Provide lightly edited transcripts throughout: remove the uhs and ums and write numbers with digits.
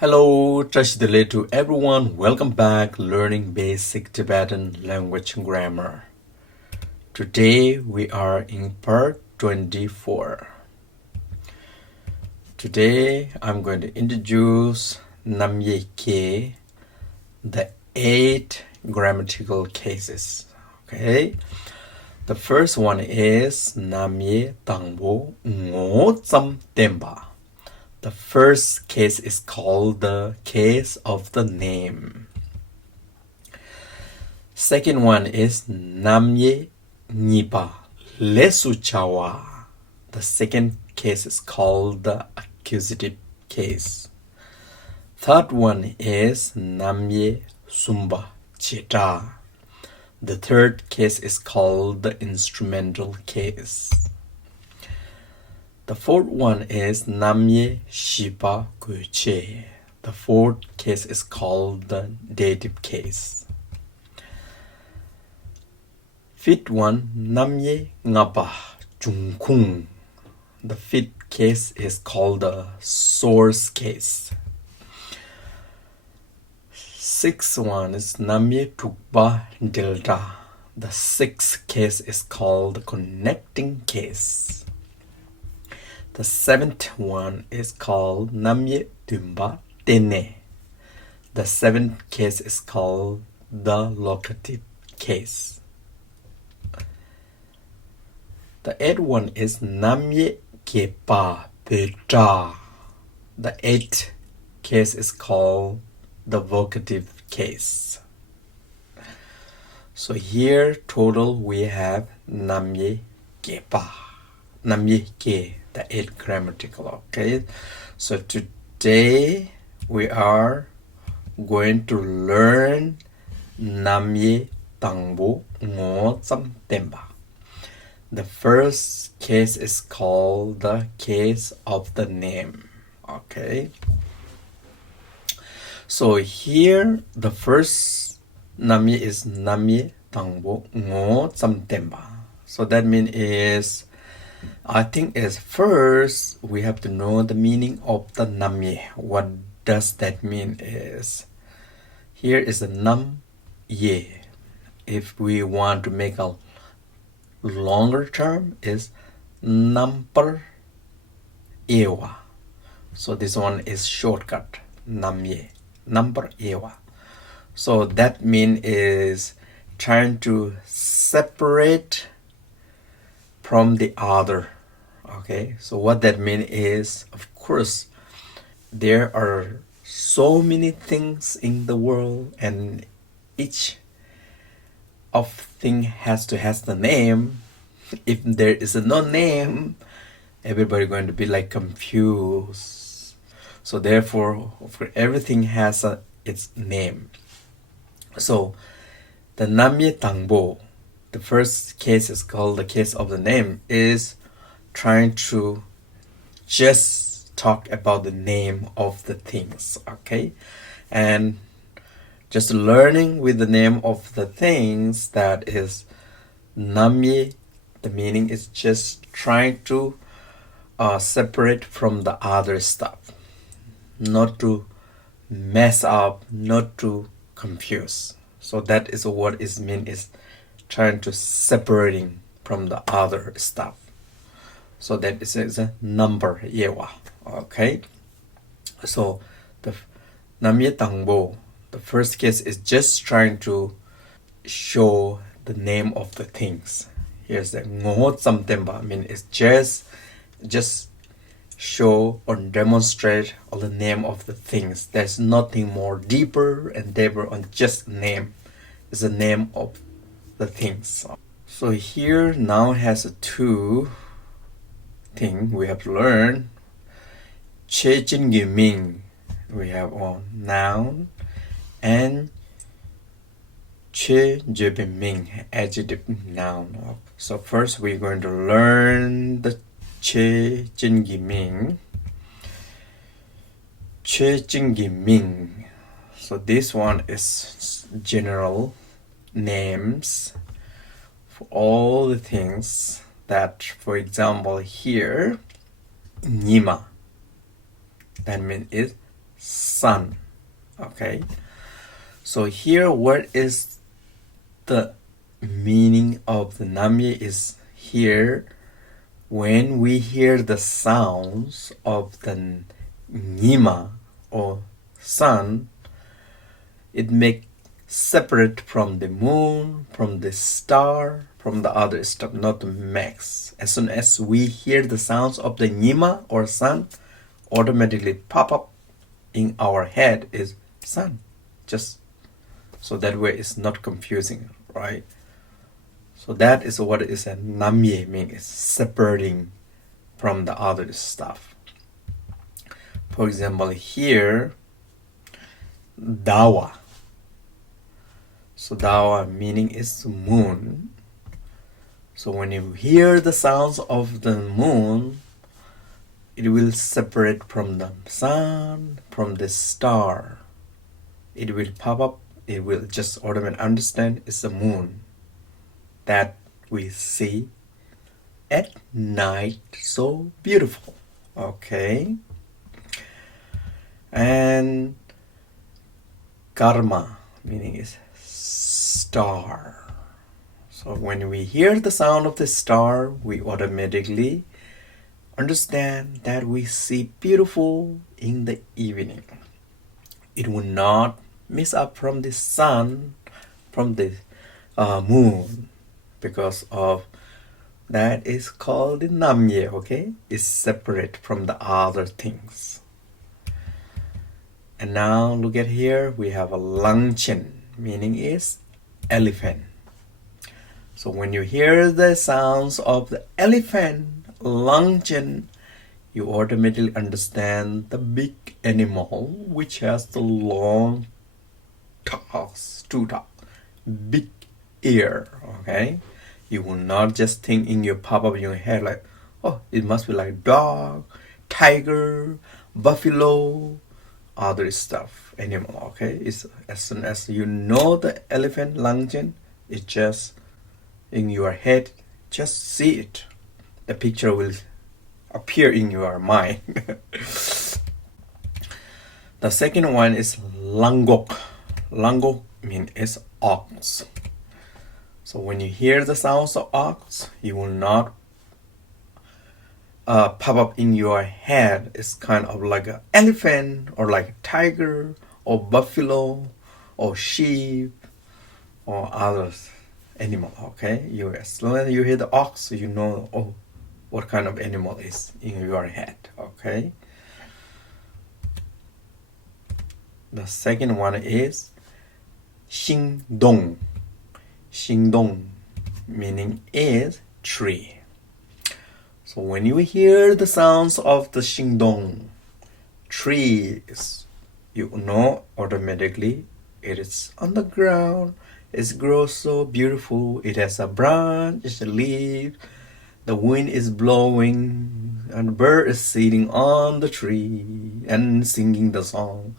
Hello, Trashidale to everyone. Welcome back learning basic Tibetan language and grammar. Today we are in part 24. Today I'm going to introduce Namye Ke, the 8 grammatical cases. Okay? The first one is Namye Tangbo Ngo Tsam Temba. The first case is called the case of the name. Second one is Namye Nipa Lesu Chawa. The second case is called the accusative case. Third one is Namye Sumba Cheta. The third case is called the instrumental case. The fourth one is Namye Shipa Kuche. The fourth case is called the dative case. Fifth one, Namye Ngapa Jungkung. The fifth case is called the source case. Sixth one is Namye Tukba Delta. The sixth case is called the connecting case. The seventh one is called Namye Dumba Tene. The seventh case is called the locative case. The eighth one is Namye Kepa Petra. The eighth case is called the vocative case. So here total we have Namye Kepa. Namye Ke, the 8 grammatical, okay? So today we are going to learn Namye Tangbo Ngo Tsam Temba. The first case is called the case of the name, okay? So here the first Namye is Namye Tangbo Ngo Tsam Temba. So that means I think is first we have to know the meaning of the Namye. What does that mean is here is a Nam Ye. If we want to make a longer term is Nampar Ewa. So this one is shortcut Namye. Number Ewa. So that mean is trying to separate from the other. Okay, so what that means is, of course, there are so many things in the world, and each of thing has the name. If there is no name, everybody going to be like confused. So therefore, for everything has its name. So the Namye Tangbo, the first case is called the case of the name, is trying to just talk about the name of the things, okay? And just learning with the name of the things, that is Namye, the meaning is just trying to separate from the other stuff, not to mess up, not to confuse. So that is what it means, is trying to separating from the other stuff. So that is a number Yewa. Okay. So the Namye Tangbo, the first case is just trying to show the name of the things. Here's the Ngo Tsam Temba. I mean it's just show or demonstrate all the name of the things. There's nothing more deeper and deeper on just name. It's the name of the things. So here now has a 2 thing we have to learn. Che Jin Gi Ming, we have a noun, and Che Je Ming, adjective noun. So first we're going to learn the Che Jin Gi Ming. Che Jin Gi Ming. So this one is general names for all the things that, for example, here Nima, that means is sun. Okay, so here what is the meaning of the Namye is here when we hear the sounds of the Nima or sun, it make separate from the moon, from the star, from the other stuff, not mix. As soon as we hear the sounds of the Nima or sun, automatically pop up in our head is sun. Just so that way it's not confusing, right? So that is what is a Namye mean, is separating from the other stuff. For example, here, Dawa. So Dawa meaning is moon. So when you hear the sounds of the moon, it will separate from the sun, from the star. It will pop up, it will just automatically understand it's the moon that we see at night. So beautiful. Okay. And karma meaning is star. So when we hear the sound of the star, we automatically understand that we see beautiful in the evening. It will not miss up from the sun, from the moon, because of that is called the Namye, okay? It's separate from the other things. And now look at here, we have a Langchen, meaning is elephant. So when you hear the sounds of the elephant, Langchen, you automatically understand the big animal which has the long tusks, big ear, okay? You will not just think in your pop up in your head like, oh, it must be like dog, tiger, buffalo, other stuff, animal, okay? It's as soon as you know the elephant Langchen, it's just in your head, just see it. The picture will appear in your mind. The second one is Langok. Langok means is ox. So when you hear the sounds of ox, you will not pop up in your head. It's kind of like an elephant or like a tiger or buffalo or sheep or others animal, okay? As soon as you hear the ox, you know, oh, what kind of animal is in your head, okay? The second one is Xingdong. Xingdong meaning is tree. So when you hear the sounds of the Xingdong trees, you know automatically it is on the ground. It grows so beautiful. It has a branch, it's a leaf. The wind is blowing, and the bird is sitting on the tree and singing the song.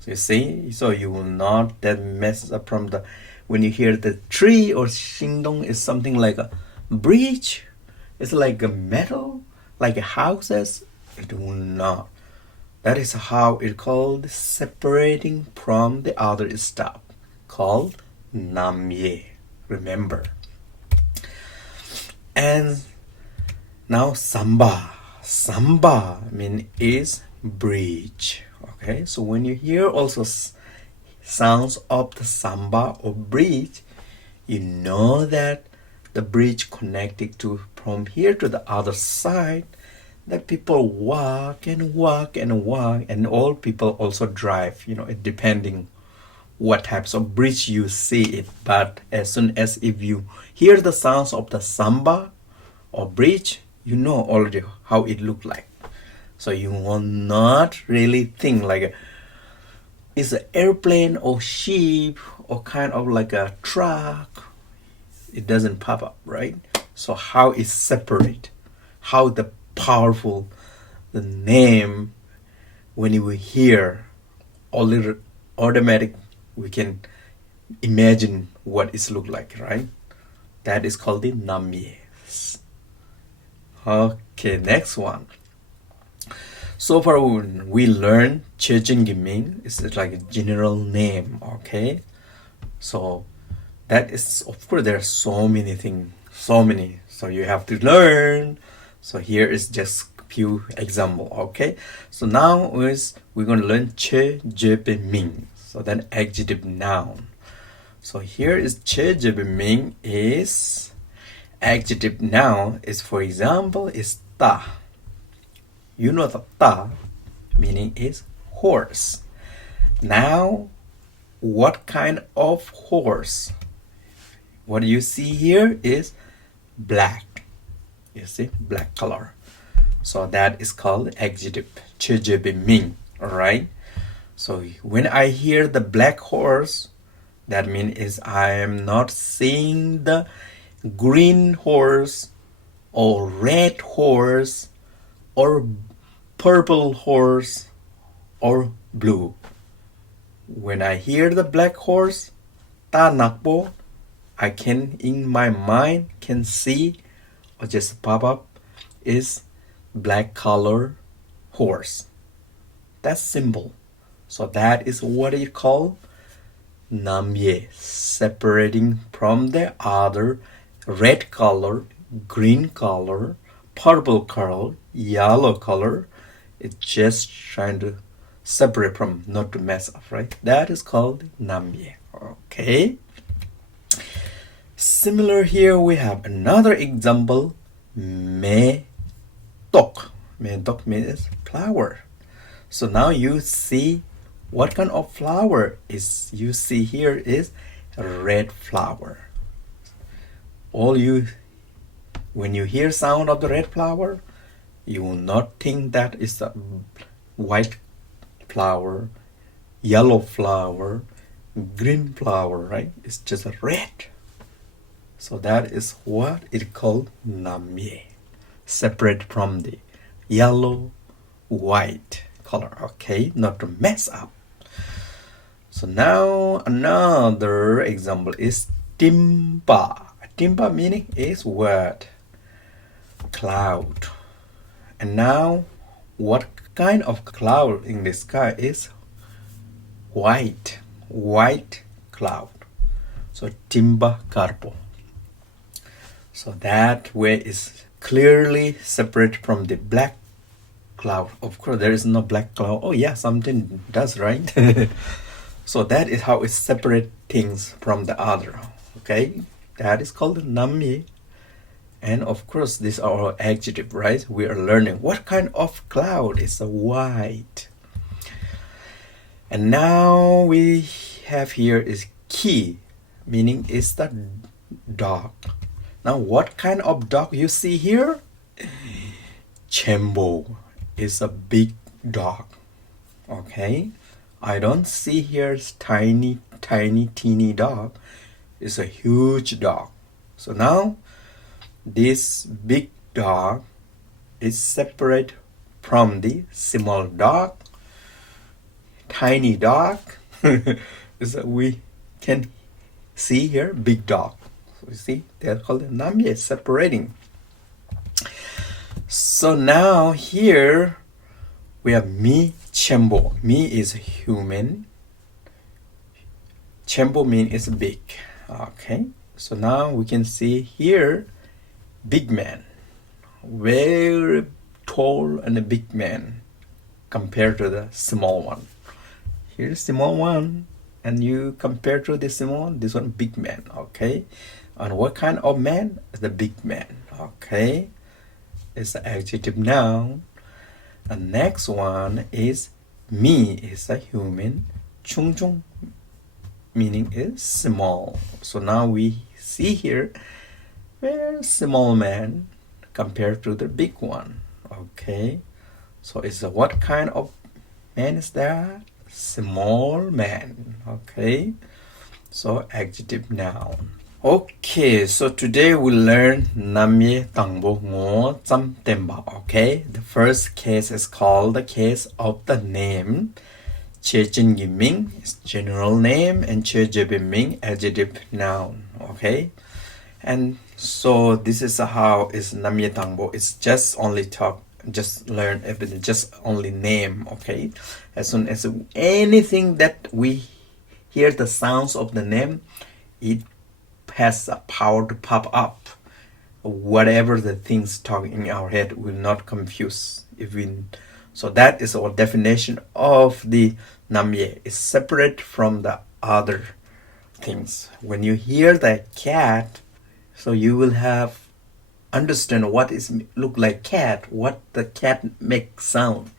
So you see, so you will not that mess up from the when you hear the tree or Xingdong is something like a bridge. It's like a metal, like a houses. It will not. That is how it's called separating from the other stuff, called Namye. Remember. And now Samba. Samba means is bridge. Okay, so when you hear also sounds of the samba or bridge, you know that the bridge connected to from here to the other side, that people walk and walk and walk, and all people also drive, depending what types of bridge you see it. But as soon as if you hear the sounds of the samba or bridge, you know already how it look like. So you will not really think like it's an airplane or ship or kind of like a truck. It doesn't pop up, right? So how is separate? How the powerful the name when you hear automatic we can imagine what it look like, right? That is called the Namye. Okay, next one. So far we learned Chejin Giming is like a general name, okay? So that is, of course, there are so many things, so many. So you have to learn. So here is just few example, okay? So now we're going to learn Che Jebe Ming. So then adjective noun. So here is Che Jebe Ming is adjective noun is, for example, is ta. You know the ta meaning is horse. Now, what kind of horse? What you see here is black. You see, black color. So that is called adjective. Ming. Alright? So when I hear the black horse, that means is I am not seeing the green horse or red horse or purple horse or blue. When I hear the black horse, ta nakpo, I can in my mind can see or just pop up is black color horse. That's simple. So that is what you call namye, separating from the other red color, green color, purple color, yellow color. It's just trying to separate from, not to mess up, right? That is called namye. Okay. Similar here, we have another example. Me tok. Me tok means flower. So now you see what kind of flower is you see here is a red flower. When you hear sound of the red flower, you will not think that it's a white flower, yellow flower, green flower, right? It's just a red. So that is what it called namye, separate from the yellow, white color, okay? Not to mess up. So now another example is timba. Timba meaning is what? Cloud. And now what kind of cloud in the sky is white cloud. So timba karpo. So that way is clearly separate from the black cloud. Of course, there is no black cloud. Oh yeah, something does, right? So that is how it separates things from the other. Okay, that is called namye. And of course, these are all adjectives, right? We are learning what kind of cloud is a white. And now we have here is ki, meaning is the dog. Now what kind of dog you see here? Chembo is a big dog. Okay, I don't see here tiny teeny dog. It's a huge dog. So now this big dog is separate from the small dog, tiny dog. So we can see here big dog. So you see, they're called namye, separating. So now here we have mi chembo. Mi is human. Chembo means is big. Okay, so now we can see here big man, very tall and a big man compared to the small one. Here's small one, and you compare to the small one, this one big man. Okay, and what kind of man? The big man. Okay, it's the adjective noun. The next one is mi is a human. Chung chung meaning is small. So now we see here very small man compared to the big one. Okay, so it's what kind of man is that? Small man. Okay, so adjective noun. Okay, so today we learn namye tangbo ngo tsam temba. Okay, the first case is called the case of the name. Chejin Giming is general name and Chejebiming adjective noun. Okay, and so this is how is namye tangbo. It's just only talk just learn everything, just only name. Okay, as soon as anything that we hear the sounds of the name, it has a power to pop up. Whatever the things talk in our head will not confuse if we. So that is our definition of the namye. It's separate from the other things. When you hear the cat, so you will have understand what is look like cat, what the cat make sound.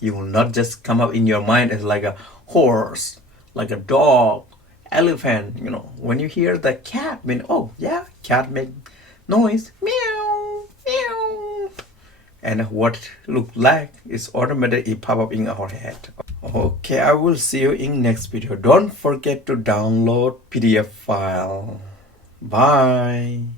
You will not just come up in your mind as like a horse, like a dog, elephant. When you hear the cat, mean, oh yeah, cat make noise, meow, meow, and what look like is automatically pop up in our head. Okay, I will see you in next video. Don't forget to download PDF file. Bye.